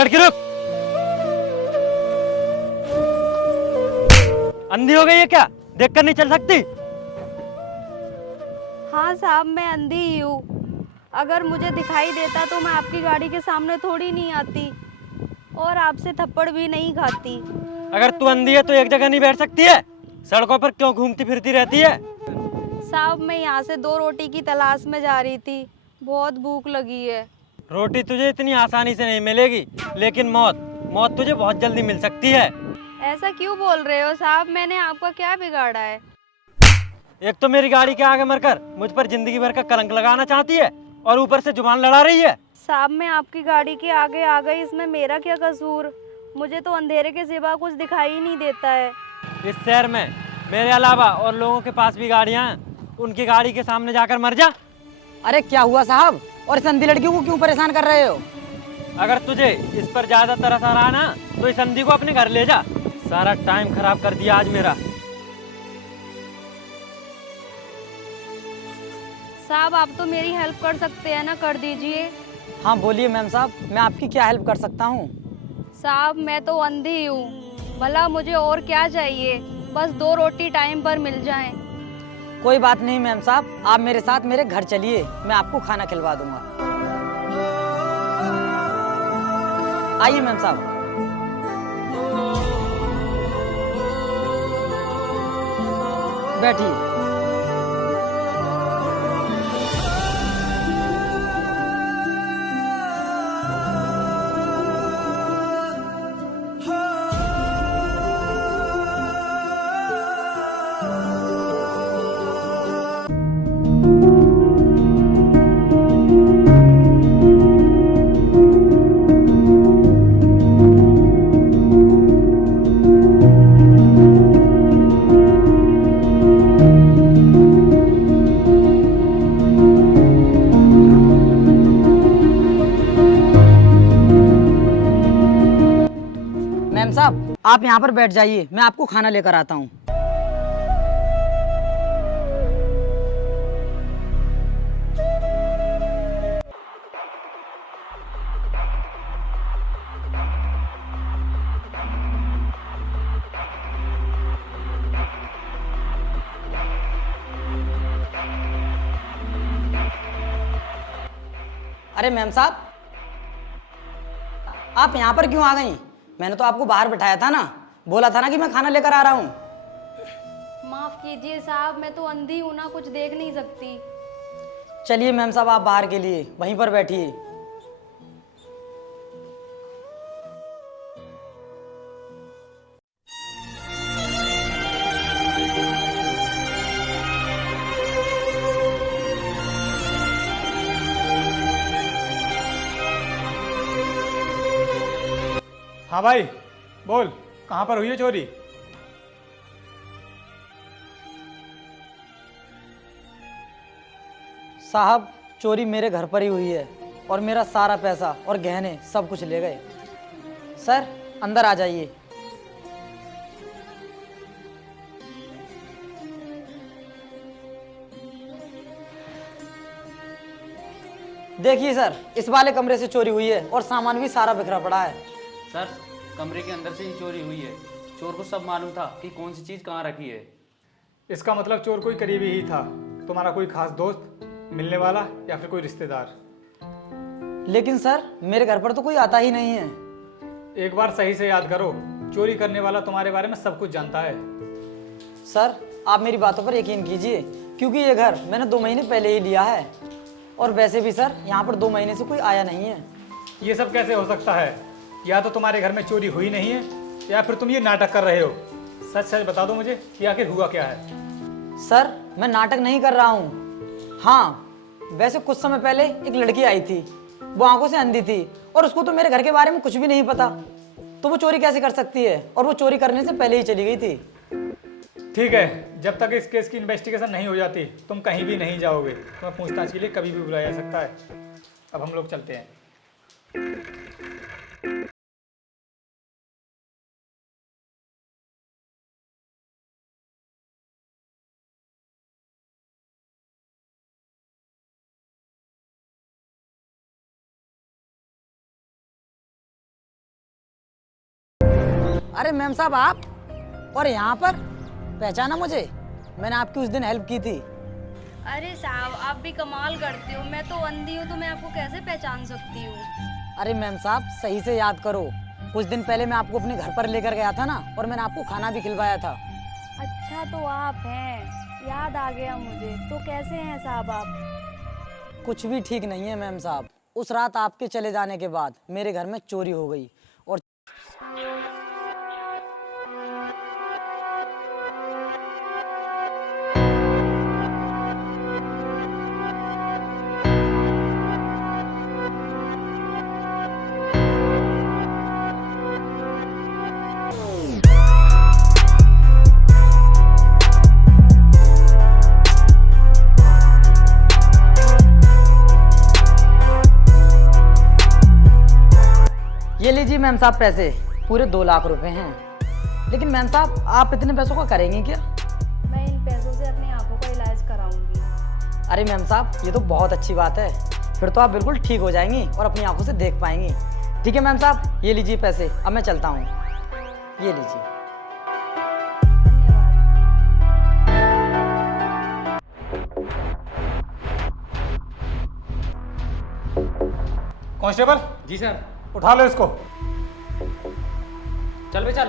लड़की रुक। अंधी हो गई है क्या? देख कर नहीं चल सकती? हाँ साहब, मैं अंधी ही हूँ। अगर मुझे दिखाई देता तो मैं आपकी गाड़ी के सामने थोड़ी नहीं आती और आपसे थप्पड़ भी नहीं खाती। अगर तू अंधी है तो एक जगह नहीं बैठ सकती है? सड़कों पर क्यों घूमती फिरती रहती है? साहब, मैं यहाँ से 2 रोटी की तलाश में जा रही थी। बहुत भूख लगी है। रोटी तुझे इतनी आसानी से नहीं मिलेगी, लेकिन मौत मौत तुझे बहुत जल्दी मिल सकती है। ऐसा क्यों बोल रहे हो साहब? मैंने आपका क्या बिगाड़ा है? एक तो मेरी गाड़ी के आगे मरकर मुझ पर जिंदगी भर का कलंक लगाना चाहती है और ऊपर से जुबान लड़ा रही है। साहब, मैं आपकी गाड़ी के आगे आ गई, इसमें मेरा क्या कसूर? मुझे तो अंधेरे के सिवा कुछ दिखाई ही नहीं देता है। इस शहर में मेरे अलावा और लोगों के पास भी गाड़ियां हैं, उनकी गाड़ी के सामने जाकर मर जा। अरे क्या हुआ साहब, और इस अंधी लड़की को क्यों परेशान कर रहे हो? अगर तुझे इस पर ज्यादा तरस आ रहा ना तो इस अंधी को अपने घर ले जा। सारा टाइम खराब कर दिया आज मेरा। साहब, आप तो मेरी हेल्प कर सकते हैं ना, कर दीजिए। हाँ बोलिए मैम साहब, मैं आपकी क्या हेल्प कर सकता हूँ? साहब, मैं तो अंधी हूँ, भला मुझे और क्या चाहिए? बस 2 रोटी टाइम पर मिल जाएं। कोई बात नहीं मैम साहब, आप मेरे साथ मेरे घर चलिए, मैं आपको खाना खिलवा दूंगा। आइए मैम साहब। बैठिए। मैम साहब, आप यहाँ पर बैठ जाइए, मैं आपको खाना लेकर आता हूँ। अरे मैम साहब, आप यहाँ पर क्यों आ गई? मैंने तो आपको बाहर बिठाया था ना, बोला था ना कि मैं खाना लेकर आ रहा हूँ। माफ कीजिए साहब, मैं तो अंधी हूँ ना, कुछ देख नहीं सकती। चलिए मैम साहब, आप बाहर के लिए वहीं पर बैठिए। हाँ भाई, बोल, कहाँ पर हुई है चोरी? साहब, चोरी मेरे घर पर ही हुई है और मेरा सारा पैसा और गहने सब कुछ ले गए। सर, अंदर आ जाइए। देखिए सर, इस वाले कमरे से चोरी हुई है और सामान भी सारा बिखरा पड़ा है। सर, कमरे के अंदर से ही चोरी हुई है। चोर को सब मालूम था कि कौन सी चीज़ कहाँ रखी है। इसका मतलब चोर कोई करीबी ही था, तुम्हारा कोई खास दोस्त, मिलने वाला या फिर कोई रिश्तेदार। लेकिन सर, मेरे घर पर तो कोई आता ही नहीं है। एक बार सही से याद करो, चोरी करने वाला तुम्हारे बारे में सब कुछ जानता है। सर, आप मेरी बातों पर यकीन कीजिए, क्योंकि ये घर मैंने 2 महीने पहले ही लिया है और वैसे भी सर, यहाँ पर 2 महीने से कोई आया नहीं है। ये सब कैसे हो सकता है? या तो तुम्हारे घर में चोरी हुई नहीं है या फिर तुम ये नाटक कर रहे हो। सच सच बता दो मुझे कि आखिर हुआ क्या है। सर, मैं नाटक नहीं कर रहा हूँ। हाँ, वैसे कुछ समय पहले एक लड़की आई थी, वो आंखों से अंधी थी और उसको तो मेरे घर के बारे में कुछ भी नहीं पता, तो वो चोरी कैसे कर सकती है? और वो चोरी करने से पहले ही चली गई थी। ठीक है, जब तक इस केस की इन्वेस्टिगेशन नहीं हो जाती तुम कहीं भी नहीं जाओगे। तुम्हें पूछताछ के लिए कभी भी बुलाया जा सकता है। अब हम लोग चलते हैं। अरे मैम साहब आप, और यहाँ पर पहचाना मुझे? मैंने आपकी उस दिन हेल्प की थी। अरे साहब आप भी कमाल करते हो, मैं तो अंधी हूँ तो मैं आपको कैसे पहचान सकती हूँ। अरे मैम साहब सही से याद करो, कुछ दिन पहले मैं आपको अपने घर पर लेकर गया था ना, और मैंने आपको खाना भी खिलवाया था। अच्छा तो आप हैं, याद आ गया मुझे। तो कैसे हैं साहब आप? कुछ भी ठीक नहीं है मैम साहब। उस रात आपके चले जाने के बाद मेरे घर में चोरी हो गई और ये लीजिए मैम साहब पैसे, पूरे 2 लाख रुपए हैं। लेकिन मैम साहब आप इतने पैसों का करेंगी क्या? मैं इन पैसों से अपनी आंखों का इलाज कराऊंगी। अरे मैम साहब ये तो बहुत अच्छी बात है, फिर तो आप बिल्कुल ठीक हो जाएंगी और अपनी आंखों से देख पाएंगी। ठीक है मैम साहब, ये लीजिए पैसे, अब मैं चलता हूँ। ये लीजिए। कांस्टेबल जी सर। उठा लो इसको। चल बे चल।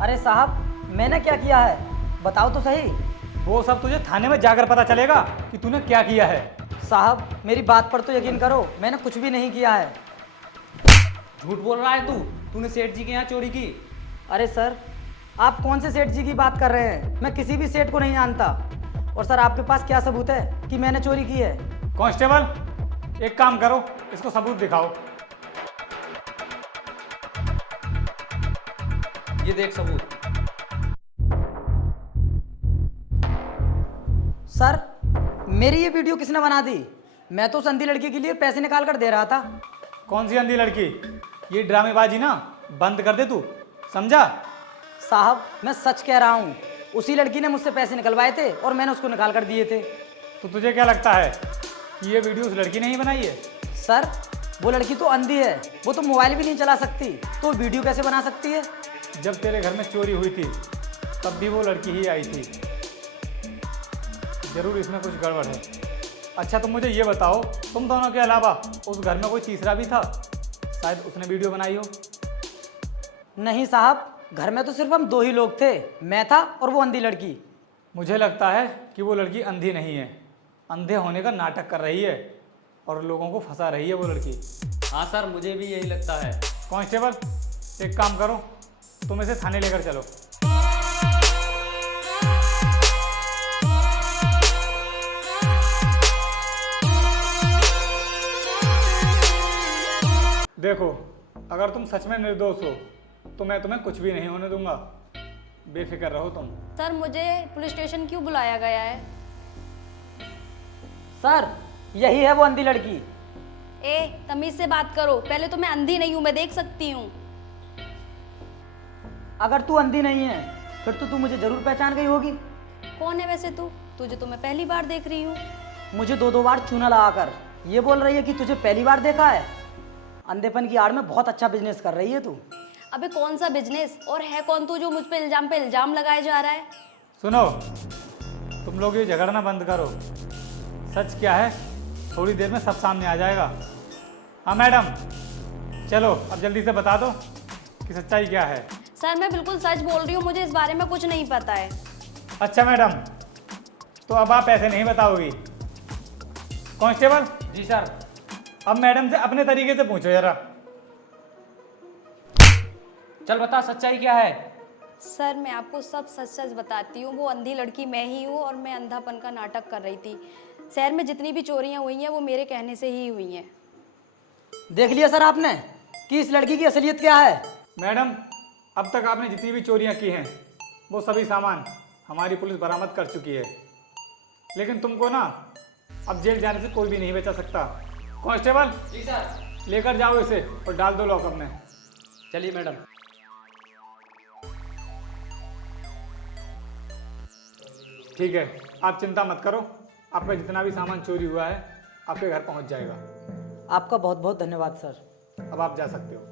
अरे साहब मैंने क्या किया है, बताओ तो सही। वो सब तुझे थाने में जाकर पता चलेगा कि तूने क्या किया है। साहब मेरी बात पर तो यकीन करो, मैंने कुछ भी नहीं किया है। झूठ बोल रहा है तू। तूने सेठ जी के यहाँ चोरी की। अरे सर आप कौन से सेठ जी की बात कर रहे हैं? मैं किसी भी सेठ को नहीं जानता। और सर आपके पास क्या सबूत है कि मैंने चोरी की है? कांस्टेबल एक काम करो, इसको सबूत दिखाओ। ये देख सबूत। सर मेरी ये वीडियो किसने बना दी? मैं तो उस अंधी लड़की के लिए पैसे निकाल कर दे रहा था। कौन सी अंधी लड़की? ये ड्रामेबाजी ना बंद कर दे तू, समझा? साहब मैं सच कह रहा हूँ, उसी लड़की ने मुझसे पैसे निकलवाए थे और मैंने उसको निकाल कर दिए थे। तो तुझे क्या लगता है कि ये वीडियो उस लड़की ने ही बनाई है? सर वो लड़की तो अंधी है, वो तो मोबाइल भी नहीं चला सकती, तो वीडियो कैसे बना सकती है? जब तेरे घर में चोरी हुई थी तब भी वो लड़की ही आई थी। जरूर इसमें कुछ गड़बड़ है। अच्छा तुम मुझे ये बताओ, तुम दोनों के अलावा उस घर में कोई तीसरा भी था? शायद उसने वीडियो बनाई हो। नहीं साहब, घर में तो सिर्फ हम 2 ही लोग थे, मैं था और वो अंधी लड़की। मुझे लगता है कि वो लड़की अंधी नहीं है, अंधे होने का नाटक कर रही है और लोगों को फंसा रही है वो लड़की। हाँ सर मुझे भी यही लगता है। कांस्टेबल एक काम करो, तुम इसे थाने लेकर चलो। देखो अगर तुम सच में निर्दोष हो तो मैं तुम्हें कुछ भी नहीं होने दूंगा, बेफिक्र रहो तुम। सर मुझे पुलिस स्टेशन क्यों बुलाया गया है? सर यही है वो अंधी लड़की। ए तमीज से बात करो, पहले तो मैं अंधी नहीं हूँ, मैं देख सकती हूँ। अगर तू अंधी नहीं है फिर तो तू मुझे जरूर पहचान गई होगी। कौन है वैसे तू? तुझे तो मैं पहली बार देख रही हूँ। मुझे 2 बार चूना लगाकर ये बोल रही है कि तुझे पहली बार देखा है? अंधेपन की आड़ में बहुत अच्छा बिजनेस कर रही है तू। अबे कौन सा बिजनेस, और है कौन तू जो मुझ पे इल्जाम लगाया जा रहा है? सुनो, तुम लोग ये झगड़ना बंद करो। सच क्या है थोड़ी देर में सब सामने आ जाएगा। हाँ मैडम चलो अब जल्दी से बता दो कि सच्चाई क्या है। सर मैं बिल्कुल सच बोल रही हूँ, मुझे इस बारे में कुछ नहीं पता है। अच्छा मैडम, तो अब आप ऐसे नहीं बताओगी। कांस्टेबल जी सर। अब मैडम से अपने तरीके से पूछो जरा। चल बता सच्चाई क्या है। सर मैं आपको सब सच सच बताती हूँ, वो अंधी लड़की मैं ही हूँ और मैं अंधापन का नाटक कर रही थी। शहर में जितनी भी चोरियाँ हुई हैं वो मेरे कहने से ही हुई हैं। देख लिया सर आपने कि इस लड़की की असलियत क्या है। मैडम अब तक आपने जितनी भी चोरियां की हैं वो सभी सामान हमारी पुलिस बरामद कर चुकी है, लेकिन तुमको ना अब जेल जाने से कोई भी नहीं बचा सकता। कांस्टेबल जी सर। लेकर जाओ इसे और डाल दो लॉकअप में। चलिए मैडम। ठीक है, आप चिंता मत करो, आपका जितना भी सामान चोरी हुआ है आपके घर पहुंच जाएगा। आपका बहुत बहुत धन्यवाद सर। अब आप जा सकते हो।